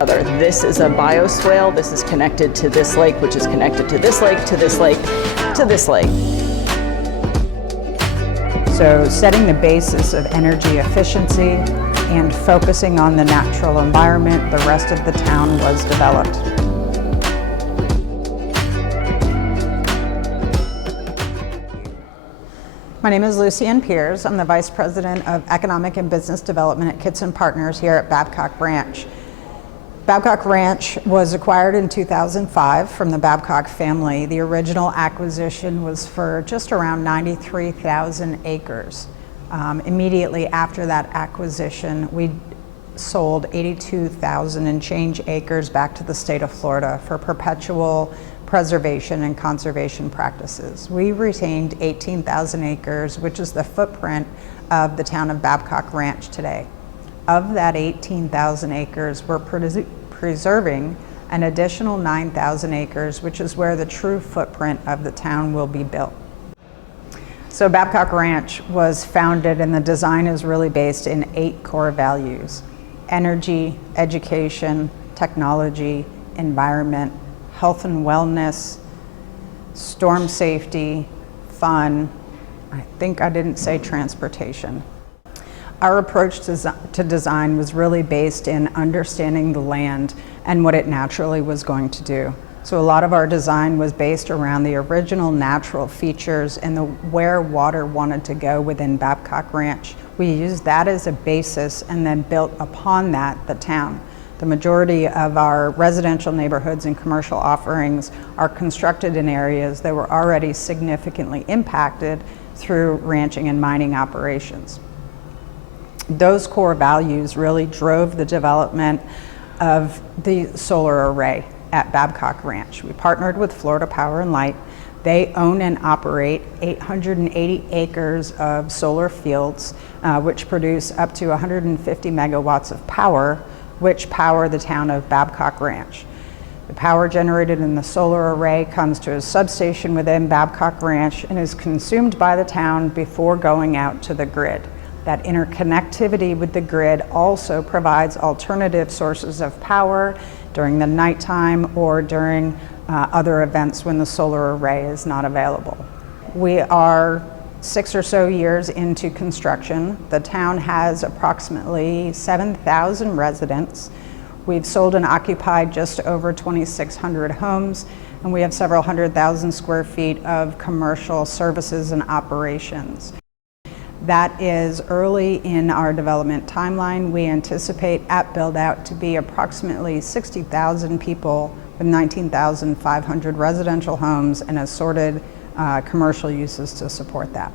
This is a bioswale. This is connected to this lake, which is connected to this lake, to this lake, to this lake. So setting the basis of energy efficiency and focusing on the natural environment, the rest of the town was developed. My name is Lucienne Piers. I'm the Vice President of Economic and Business Development at Kitson Partners here at Babcock Ranch. Babcock Ranch was acquired in 2005 from the Babcock family. The original acquisition was for just around 93,000 acres. Immediately after that acquisition, we sold 82,000 and change acres back to the state of Florida for perpetual preservation and conservation practices. We retained 18,000 acres, which is the footprint of the town of Babcock Ranch today. Of that 18,000 acres, we're preserving an additional 9,000 acres, which is where the true footprint of the town will be built. So Babcock Ranch was founded, and the design is really based in 8 core values: energy, education, technology, environment, health and wellness, storm safety, fun. I think I didn't say transportation. Our approach to design was really based in understanding the land and what it naturally was going to do. So a lot of our design was based around the original natural features and where water wanted to go within Babcock Ranch. We used that as a basis and then built upon that the town. The majority of our residential neighborhoods and commercial offerings are constructed in areas that were already significantly impacted through ranching and mining operations. Those core values really drove the development of the solar array at Babcock Ranch. We partnered with Florida Power and Light. They own and operate 880 acres of solar fields, which produce up to 150 megawatts of power, which power the town of Babcock Ranch. The power generated in the solar array comes to a substation within Babcock Ranch and is consumed by the town before going out to the grid. That interconnectivity with the grid also provides alternative sources of power during the nighttime or during other events when the solar array is not available. We are 6 or so years into construction. The town has approximately 7,000 residents. We've sold and occupied just over 2,600 homes, and we have several 100,000 square feet of commercial services and operations. That is early in our development timeline. We anticipate at build-out to be approximately 60,000 people with 19,500 residential homes and assorted commercial uses to support that.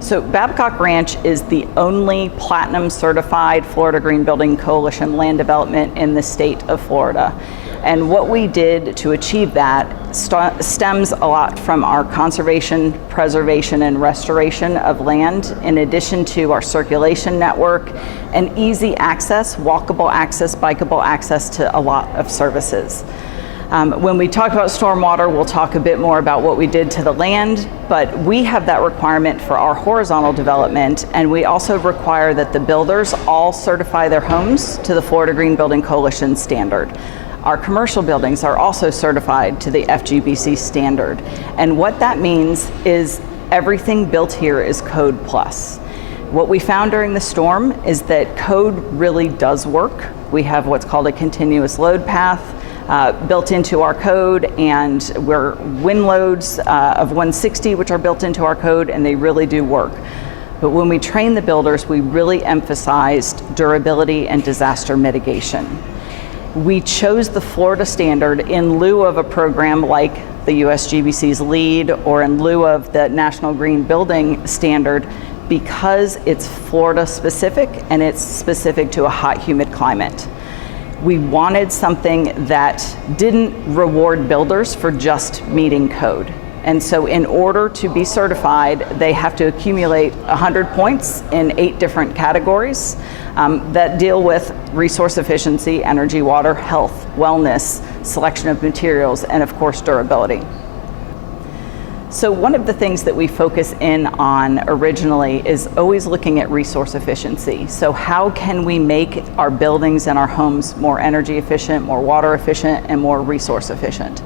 So Babcock Ranch is the only platinum certified Florida Green Building Coalition land development in the state of Florida. And what we did to achieve that stems a lot from our conservation, preservation, and restoration of land, in addition to our circulation network and easy access, walkable access, bikeable access to a lot of services. When we talk about stormwater, we'll talk a bit more about what we did to the land, but we have that requirement for our horizontal development, and we also require that the builders all certify their homes to the Florida Green Building Coalition standard. Our commercial buildings are also certified to the FGBC standard, and what that means is everything built here is Code Plus. What we found during the storm is that code really does work. We have what's called a continuous load path built into our code, and we're wind loads of 160, which are built into our code, and they really do work. But when we train the builders, we really emphasized durability and disaster mitigation. We chose the Florida standard in lieu of a program like the USGBC's LEED or in lieu of the National Green Building Standard because it's Florida specific and it's specific to a hot, humid climate. We wanted something that didn't reward builders for just meeting code. And so in order to be certified, they have to accumulate 100 points in 8 different categories that deal with resource efficiency, energy, water, health, wellness, selection of materials, and of course durability. So one of the things that we focus in on originally is always looking at resource efficiency. So how can we make our buildings and our homes more energy efficient, more water efficient, and more resource efficient?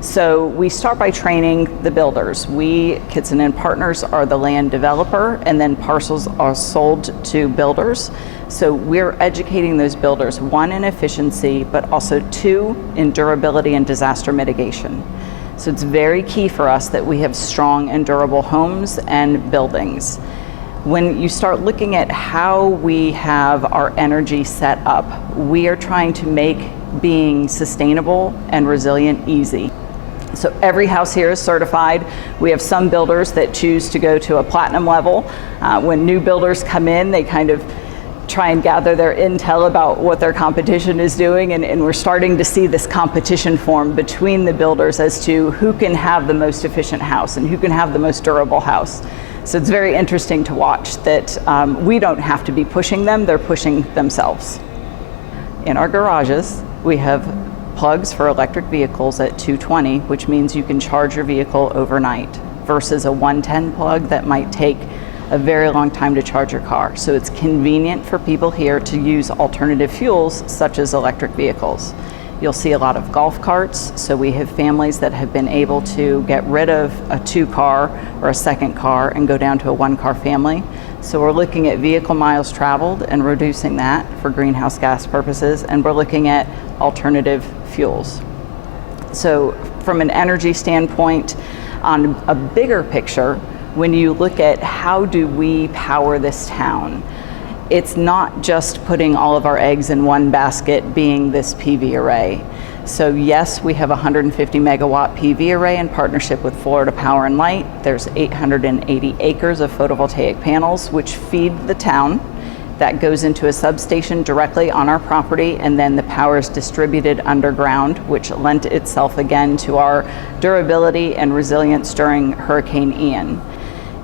So we start by training the builders. We, Kitson and Partners, are the land developer, and then parcels are sold to builders. So we're educating those builders, one, in efficiency, but also two, in durability and disaster mitigation. So it's very key for us that we have strong and durable homes and buildings. When you start looking at how we have our energy set up, we are trying to make being sustainable and resilient easy. So every house here is certified. We have some builders that choose to go to a platinum level. When new builders come in, they kind of try and gather their intel about what their competition is doing, and we're starting to see this competition form between the builders as to who can have the most efficient house and who can have the most durable house. So it's very interesting to watch that we don't have to be pushing them, they're pushing themselves. In our garages, we have plugs for electric vehicles at 220, which means you can charge your vehicle overnight, versus a 110 plug that might take a very long time to charge your car. So it's convenient for people here to use alternative fuels such as electric vehicles. You'll see a lot of golf carts, so we have families that have been able to get rid of a 2-car or a second car and go down to a 1-car family. So we're looking at vehicle miles traveled and reducing that for greenhouse gas purposes, and we're looking at alternative fuels. So from an energy standpoint, on a bigger picture, when you look at how do we power this town, it's not just putting all of our eggs in one basket being this PV array. So yes, we have a 150 megawatt PV array in partnership with Florida Power and Light. There's 880 acres of photovoltaic panels which feed the town. That goes into a substation directly on our property, and then the power is distributed underground, which lent itself again to our durability and resilience during Hurricane Ian.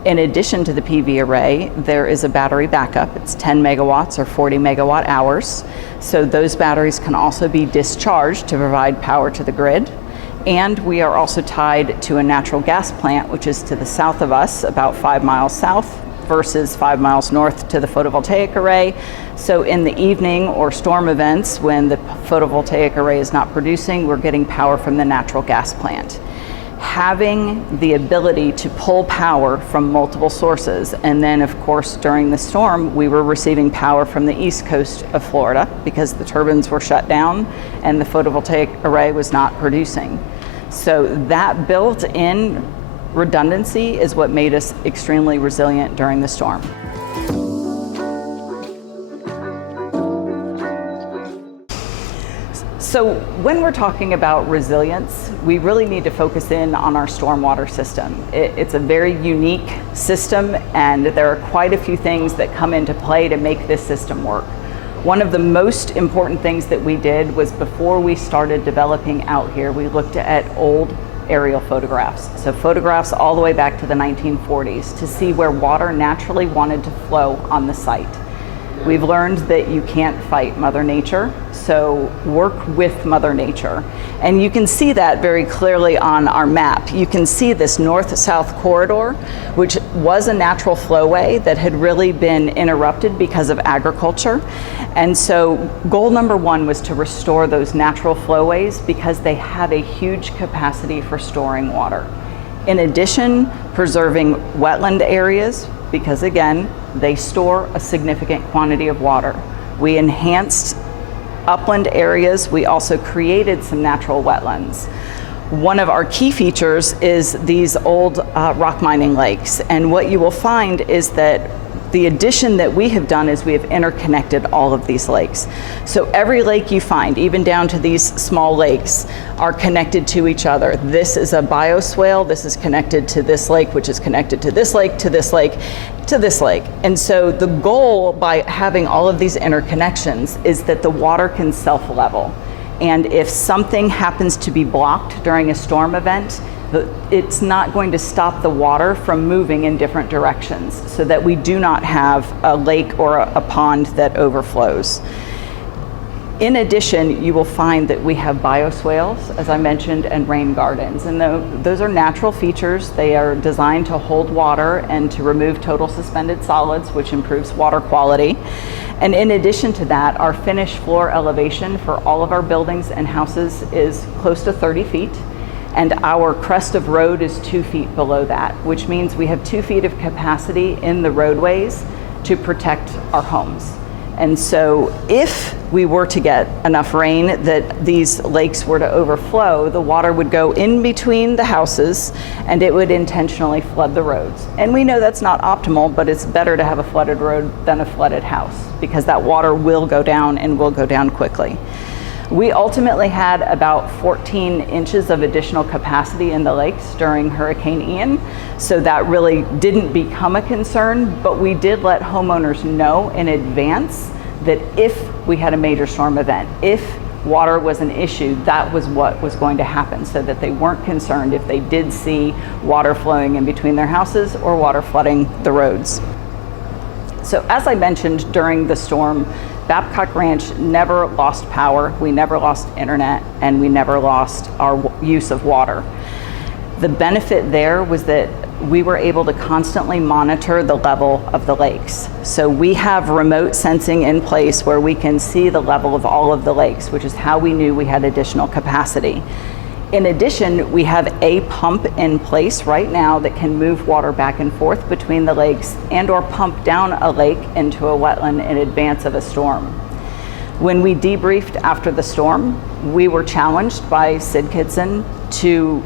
In addition to the PV array, there is a battery backup. It's 10 megawatts or 40 megawatt hours. So those batteries can also be discharged to provide power to the grid. And we are also tied to a natural gas plant, which is to the south of us, about 5 miles south, versus 5 miles north to the photovoltaic array. So in the evening or storm events, when the photovoltaic array is not producing, we're getting power from the natural gas plant. Having the ability to pull power from multiple sources, and then of course during the storm we were receiving power from the east coast of Florida because the turbines were shut down and the photovoltaic array was not producing. So that built-in redundancy is what made us extremely resilient during the storm. So when we're talking about resilience, we really need to focus in on our stormwater system. It's a very unique system, and there are quite a few things that come into play to make this system work. One of the most important things that we did was, before we started developing out here, we looked at old aerial photographs. So photographs all the way back to the 1940s to see where water naturally wanted to flow on the site. We've learned that you can't fight Mother Nature, so work with Mother Nature. And you can see that very clearly on our map. You can see this north-south corridor, which was a natural flowway that had really been interrupted because of agriculture. And so goal number one was to restore those natural flowways because they have a huge capacity for storing water. In addition, preserving wetland areas, because again, they store a significant quantity of water. We enhanced upland areas. We also created some natural wetlands. One of our key features is these old rock mining lakes. And what you will find is that the addition that we have done is we have interconnected all of these lakes. So every lake you find, even down to these small lakes, are connected to each other. This is a bioswale, this is connected to this lake, which is connected to this lake, to this lake, to this lake. And so the goal by having all of these interconnections is that the water can self-level. And if something happens to be blocked during a storm event, it's not going to stop the water from moving in different directions, so that we do not have a lake or a pond that overflows. In addition, you will find that we have bioswales, as I mentioned, and rain gardens. And those are natural features. They are designed to hold water and to remove total suspended solids, which improves water quality. And in addition to that, our finished floor elevation for all of our buildings and houses is close to 30 feet. And our crest of road is 2 feet below that, which means we have 2 feet of capacity in the roadways to protect our homes. And so if we were to get enough rain that these lakes were to overflow, the water would go in between the houses and it would intentionally flood the roads. And we know that's not optimal, but it's better to have a flooded road than a flooded house because that water will go down and will go down quickly. We ultimately had about 14 inches of additional capacity in the lakes during Hurricane Ian, so that really didn't become a concern, but we did let homeowners know in advance that if we had a major storm event, if water was an issue, that was what was going to happen, so that they weren't concerned if they did see water flowing in between their houses or water flooding the roads. So as I mentioned during the storm, Babcock Ranch never lost power, we never lost internet, and we never lost our use of water. The benefit there was that we were able to constantly monitor the level of the lakes. So we have remote sensing in place where we can see the level of all of the lakes, which is how we knew we had additional capacity. In addition, we have a pump in place right now that can move water back and forth between the lakes and or pump down a lake into a wetland in advance of a storm. When we debriefed after the storm, we were challenged by Sid Kitson to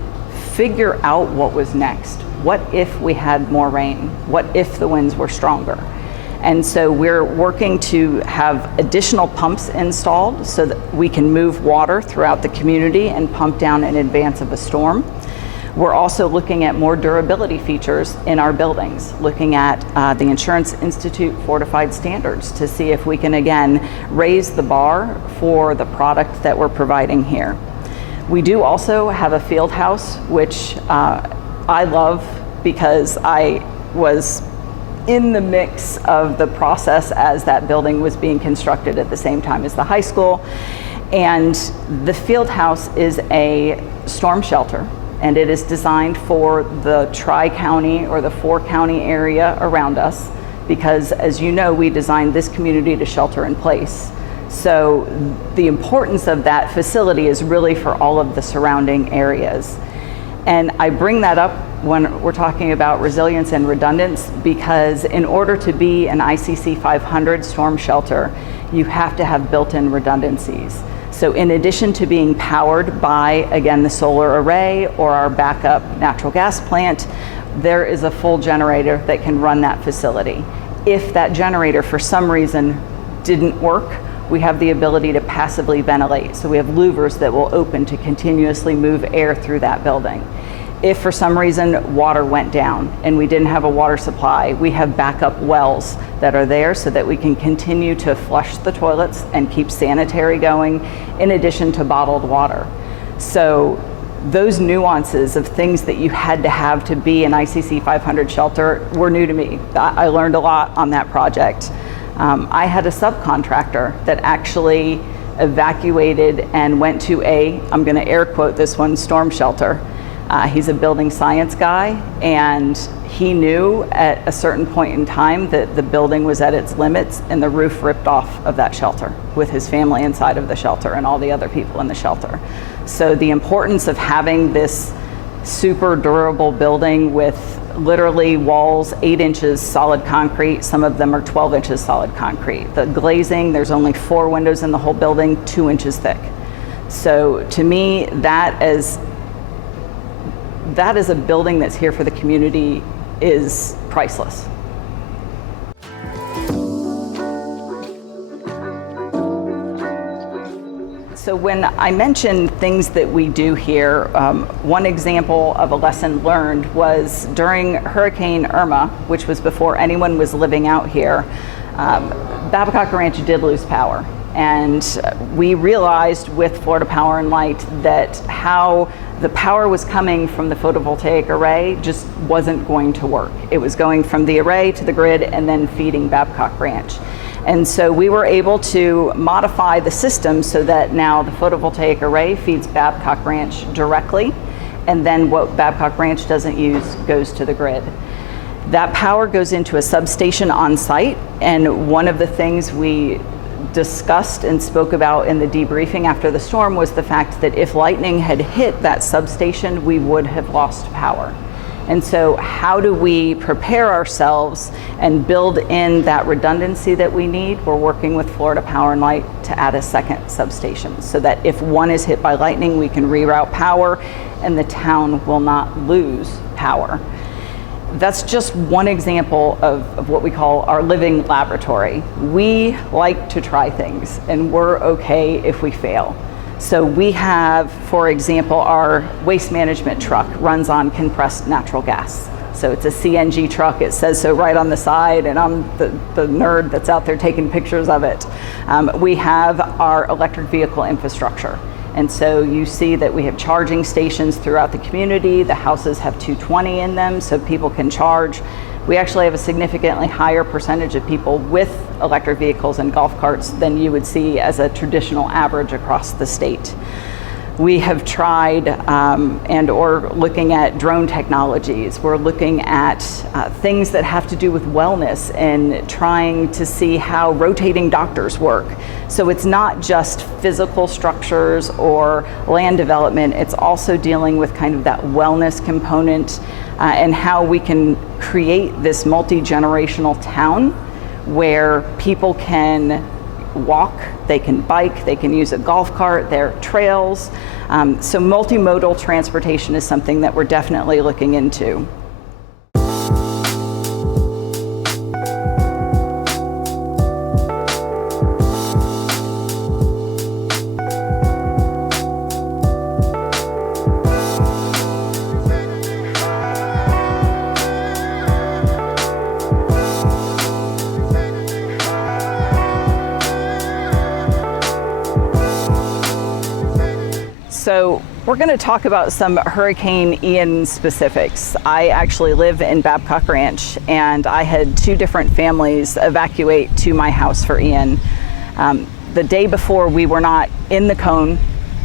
figure out what was next. What if we had more rain? What if the winds were stronger? And so we're working to have additional pumps installed so that we can move water throughout the community and pump down in advance of a storm. We're also looking at more durability features in our buildings, looking at the Insurance Institute fortified standards to see if we can again raise the bar for the product that we're providing here. We do also have a field house, which I love because I was in the mix of the process as that building was being constructed at the same time as the high school. And the field house is a storm shelter, and it is designed for the tri-county or the 4-county area around us, because as you know, we designed this community to shelter in place. So the importance of that facility is really for all of the surrounding areas. And I bring that up when we're talking about resilience and redundance, because in order to be an ICC 500 storm shelter, you have to have built-in redundancies. So in addition to being powered by, again, the solar array or our backup natural gas plant, there is a full generator that can run that facility. If that generator for some reason didn't work, we have the ability to passively ventilate. So we have louvers that will open to continuously move air through that building. If for some reason water went down and we didn't have a water supply, we have backup wells that are there so that we can continue to flush the toilets and keep sanitary going, in addition to bottled water. So those nuances of things that you had to have to be an ICC 500 shelter were new to me. I learned a lot on that project. I had a subcontractor that actually evacuated and went to I'm going to air quote this one, storm shelter. He's a building science guy, and he knew at a certain point in time that the building was at its limits, and the roof ripped off of that shelter with his family inside of the shelter and all the other people in the shelter. So the importance of having this super durable building with literally walls 8 inches solid concrete, some of them are 12 inches solid concrete. The glazing, there's only 4 windows in the whole building, 2 inches thick. So to me, that is a building that's here for the community is priceless. So when I mention things that we do here, one example of a lesson learned was during Hurricane Irma, which was before anyone was living out here, Babcock Ranch did lose power. And we realized with Florida Power and Light that how the power was coming from the photovoltaic array just wasn't going to work. It was going from the array to the grid and then feeding Babcock Ranch. And so we were able to modify the system so that now the photovoltaic array feeds Babcock Ranch directly, and then what Babcock Ranch doesn't use goes to the grid. That power goes into a substation on site, and one of the things we discussed and spoke about in the debriefing after the storm was the fact that if lightning had hit that substation, we would have lost power. And so how do we prepare ourselves and build in that redundancy that we need? We're working with Florida Power and Light to add a second substation so that if one is hit by lightning, we can reroute power and the town will not lose power. That's just one example of what we call our living laboratory. We like to try things and we're okay if we fail. So we have, for example, our waste management truck runs on compressed natural gas. So it's a CNG truck, it says so right on the side, and I'm the nerd that's out there taking pictures of it. We have our electric vehicle infrastructure. And so you see that we have charging stations throughout the community. The houses have 220 in them, so people can charge. We actually have a significantly higher percentage of people with electric vehicles and golf carts than you would see as a traditional average across the state. We have tried or looking at drone technologies. We're looking at things that have to do with wellness and trying to see how rotating doctors work. So it's not just physical structures or land development, it's also dealing with kind of that wellness component and how we can create this multi-generational town where people can walk, they can bike, they can use a golf cart, there are trails. So multimodal transportation is something that we're definitely looking into. So we're going to talk about some Hurricane Ian specifics. I actually live in Babcock Ranch, and I had two different families evacuate to my house for Ian. The day before, we were not in the cone.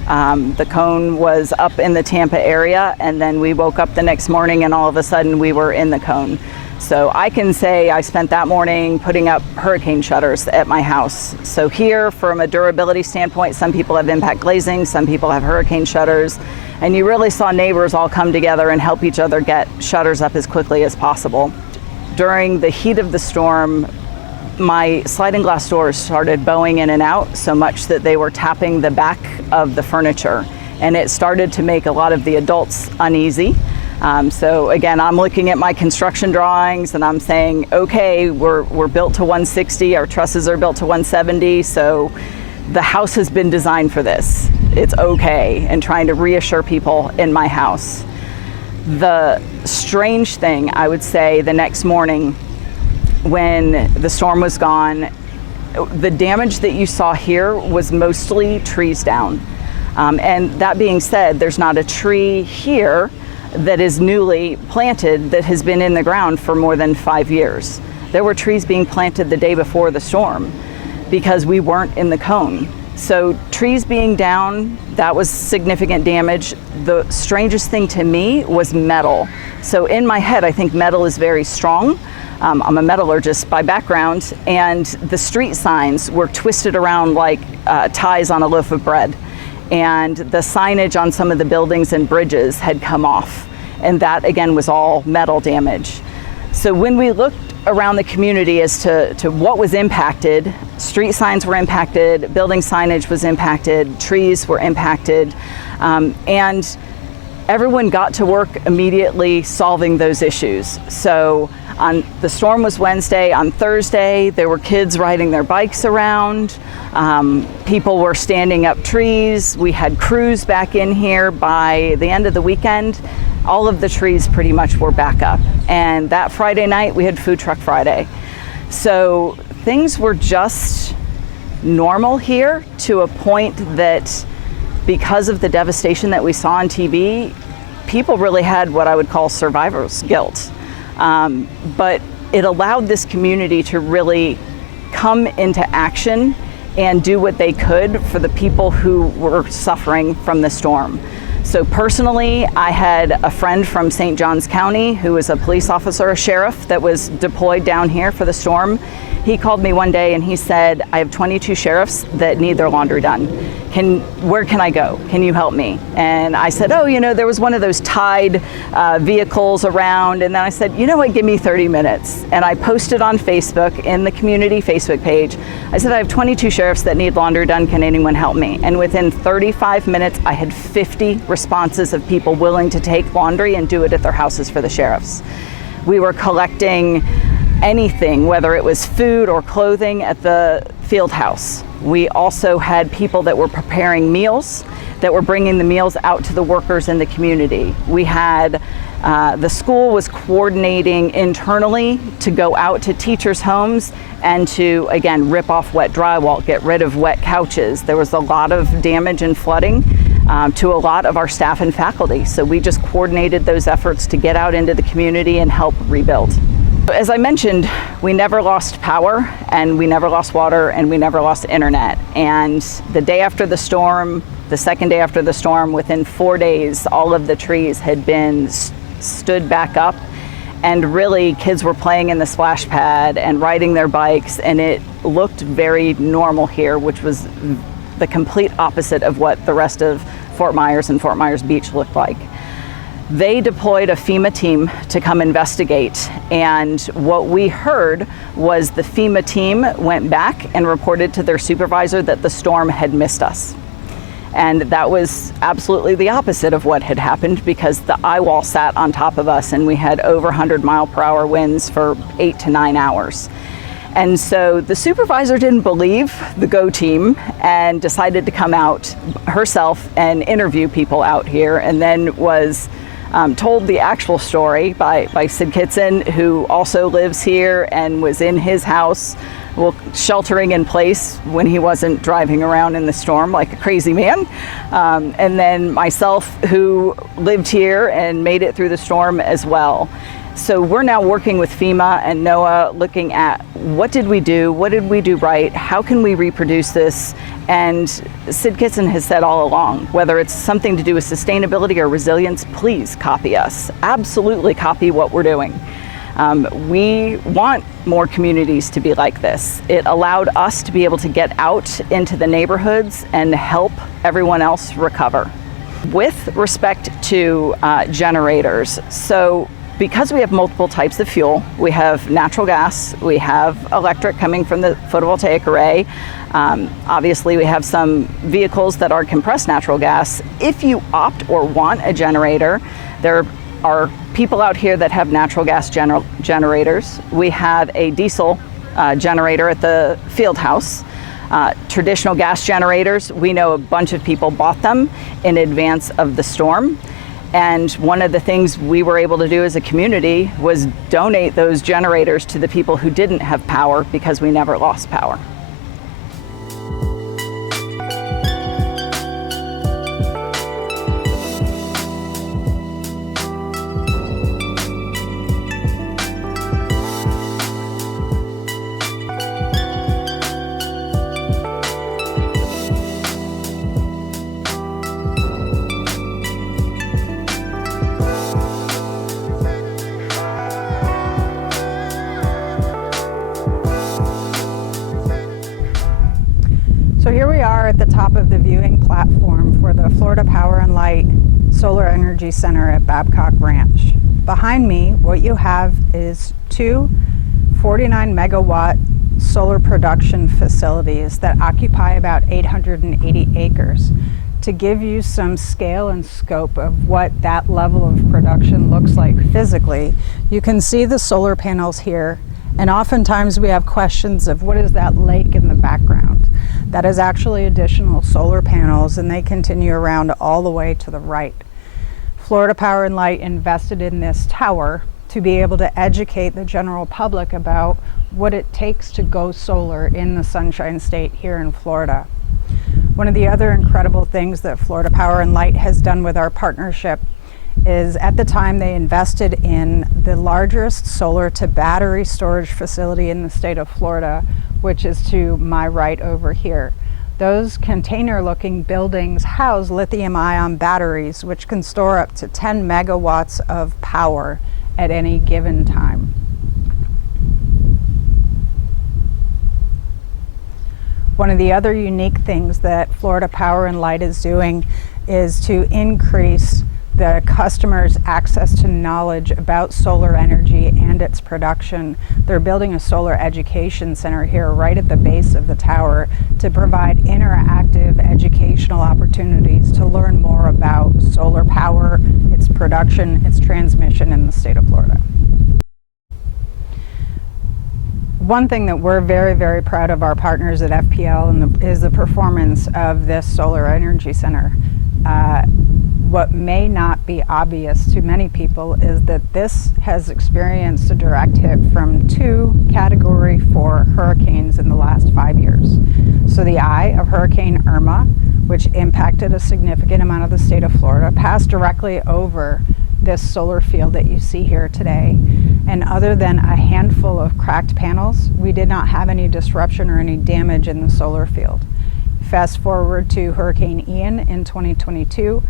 The cone was up in the Tampa area, and then we woke up the next morning and all of a sudden we were in the cone. So I can say I spent that morning putting up hurricane shutters at my house. So here, from a durability standpoint, some people have impact glazing, some people have hurricane shutters, and you really saw neighbors all come together and help each other get shutters up as quickly as possible. During the heat of the storm, my sliding glass doors started bowing in and out so much that they were tapping the back of the furniture, and it started to make a lot of the adults uneasy. So again, I'm looking at my construction drawings and I'm saying, okay, we're built to 160, our trusses are built to 170, so the house has been designed for this. It's okay, and trying to reassure people in my house. The strange thing, I would say, the next morning when the storm was gone, the damage that you saw here was mostly trees down. And that being said, there's not a tree here that is newly planted that has been in the ground for more than 5 years. There were trees being planted the day before the storm because we weren't in the cone. So trees being down, that was significant damage. The strangest thing to me was metal. So in my head, I think metal is very strong. I'm a metallurgist by background, and the street signs were twisted around like ties on a loaf of bread. And the signage on some of the buildings and bridges had come off. And that, again, was all metal damage. So when we looked around the community as to what was impacted, street signs were impacted, building signage was impacted, trees were impacted, and everyone got to work immediately solving those issues. So the storm was Wednesday. On Thursday, there were kids riding their bikes around. People were standing up trees. We had crews back in here. By the end of the weekend, all of the trees pretty much were back up. And that Friday night, we had Food Truck Friday. So things were just normal here to a point that because of the devastation that we saw on TV, people really had what I would call survivor's guilt. But it allowed this community to really come into action and do what they could for the people who were suffering from the storm. So personally, I had a friend from St. Johns County who was a police officer, a sheriff that was deployed down here for the storm. He called me one day and he said, I have 22 sheriffs that need their laundry done. Where can I go? Can you help me? And I said, oh, there was one of those Tide vehicles around. And then I said, you know what, give me 30 minutes. And I posted on Facebook, in the community Facebook page, I said, I have 22 sheriffs that need laundry done. Can anyone help me? And within 35 minutes, I had 50 responses of people willing to take laundry and do it at their houses for the sheriffs. We were collecting anything, whether it was food or clothing, at the field house. We also had people that were preparing meals, that were bringing the meals out to the workers in the community. We had, the school was coordinating internally to go out to teachers' homes and to, again, rip off wet drywall, get rid of wet couches. There was a lot of damage and flooding to a lot of our staff and faculty. So we just coordinated those efforts to get out into the community and help rebuild. As I mentioned, we never lost power, and we never lost water, and we never lost internet. And the day after the storm, the second day after the storm, within 4 days, all of the trees had been stood back up, and really kids were playing in the splash pad and riding their bikes, and it looked very normal here, which was the complete opposite of what the rest of Fort Myers and Fort Myers Beach looked like. They deployed a FEMA team to come investigate, and what we heard was the FEMA team went back and reported to their supervisor that the storm had missed us. And that was absolutely the opposite of what had happened, because the eye wall sat on top of us and we had over 100-mile-per-hour winds for 8 to 9 hours. And so the supervisor didn't believe the GO team and decided to come out herself and interview people out here, and then was told the actual story by Sid Kitson, who also lives here and was in his house, sheltering in place when he wasn't driving around in the storm like a crazy man. And then myself, who lived here and made it through the storm as well. So we're now working with FEMA and NOAA, looking at what did we do right, how can we reproduce this? And Sid Kitson has said all along, whether it's something to do with sustainability or resilience, please copy us. Absolutely copy what we're doing. We want more communities to be like this. It allowed us to be able to get out into the neighborhoods and help everyone else recover. With respect to generators, so because we have multiple types of fuel, we have natural gas, we have electric coming from the photovoltaic array. Obviously, we have some vehicles that are compressed natural gas. If you opt or want a generator, there are people out here that have natural gas generators. We have a diesel generator at the field house. Traditional gas generators, we know a bunch of people bought them in advance of the storm. And one of the things we were able to do as a community was donate those generators to the people who didn't have power, because we never lost power. So here we are at the top of the viewing platform for the Florida Power and Light Solar Energy Center at Babcock Ranch. Behind me, what you have is two 49 megawatt solar production facilities that occupy about 880 acres. To give you some scale and scope of what that level of production looks like physically, you can see the solar panels here, and oftentimes we have questions of what is that lake in the background. That is actually additional solar panels, and they continue around all the way to the right. Florida Power and Light invested in this tower to be able to educate the general public about what it takes to go solar in the Sunshine State here in Florida. One of the other incredible things that Florida Power and Light has done with our partnership is at the time they invested in the largest solar to battery storage facility in the state of Florida, which is to my right over here. Those container-looking buildings house lithium-ion batteries, which can store up to 10 megawatts of power at any given time. One of the other unique things that Florida Power and Light is doing is to increase the customer's access to knowledge about solar energy and its production. They're building a solar education center here right at the base of the tower to provide interactive educational opportunities to learn more about solar power, its production, its transmission in the state of Florida. One thing that we're very, very proud of our partners at FPL is the performance of this solar energy center. What may not be obvious to many people is that this has experienced a direct hit from 2 Category 4 hurricanes in the last 5 years. So the eye of Hurricane Irma, which impacted a significant amount of the state of Florida, passed directly over this solar field that you see here today. And other than a handful of cracked panels, we did not have any disruption or any damage in the solar field. Fast forward to Hurricane Ian in 2022.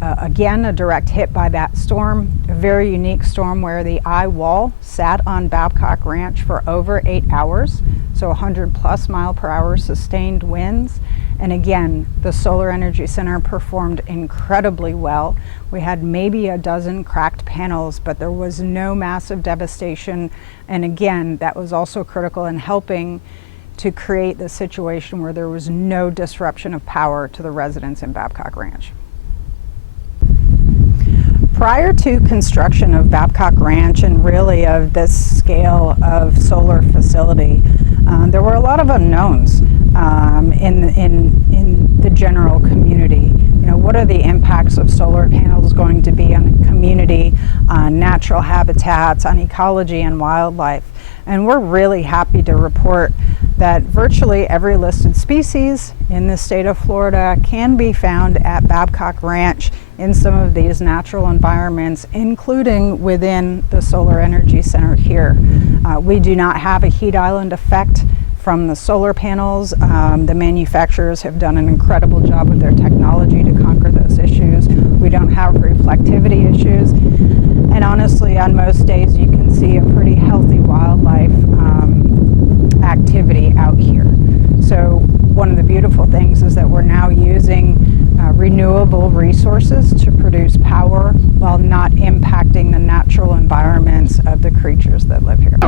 Again, a direct hit by that storm, a very unique storm where the eye wall sat on Babcock Ranch for over 8 hours, so 100+ mile per hour sustained winds. And again, the Solar Energy Center performed incredibly well. We had maybe a dozen cracked panels, but there was no massive devastation. And again, that was also critical in helping to create the situation where there was no disruption of power to the residents in Babcock Ranch. Prior to construction of Babcock Ranch and really of this scale of solar facility, there were a lot of unknowns in the general community. You know, what are the impacts of solar panels going to be on a community, on natural habitats, on ecology and wildlife? And we're really happy to report that virtually every listed species in the state of Florida can be found at Babcock Ranch in some of these natural environments, including within the Solar Energy Center here. We do not have a heat island effect from the solar panels. The manufacturers have done an incredible job with their technology to conquer those issues. We don't have reflectivity issues. And honestly, on most days, you can see a pretty healthy wildlife activity out here. So one of the beautiful things is that we're now using renewable resources to produce power while not impacting the natural environments of the creatures that live here.